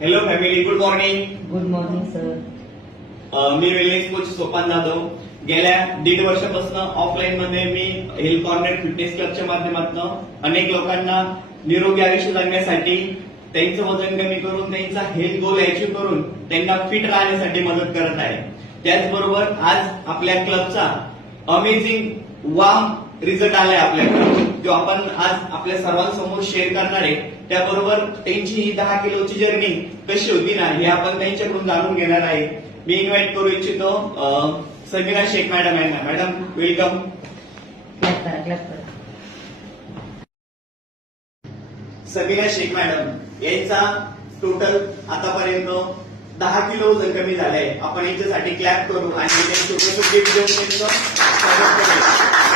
Hello family, good morning. Good morning sir. मी wellness coach Sopan Jadhav. गेल्या 1.5 वर्षापासून ऑफलाईन मध्ये मी हेल्थ कॉर्नर फिटनेस क्लबच्या माध्यमातून अनेक लोकांना निरोगी आयुष्य जगण्यासाठी, त्यांचं वजन कमी करून, त्यांचा हेल्थ गोल अचीव्ह करून त्यांना फिट राहण्यासाठी मदत करत आहे. त्याचबरोबर आज आपल्या क्लबचा अमेझिंग वाम रिझल्ट आलाय आपल्याकडे, जो आपण आज आपल्या सर्वांसमोर शेअर करणार आहे. त्याबरोबर त्यांची ही 10 किलोची जर्नी कशी होती ना, हे आपण त्यांच्याकडून जाणून घेणार आहे. मी इन्व्हाइट करू इच्छितो समीरा शेख मॅडम यांना. Madam welcome. क्लॅप करा, क्लॅप करा. समीरा शेख मॅडम यांचा टोटल आतापर्यंत 10 किलो वजन कमी झालंय. आपण यांच्यासाठी क्लॅप करू आणि त्यांचे व्हिडिओ स्वागत करूया.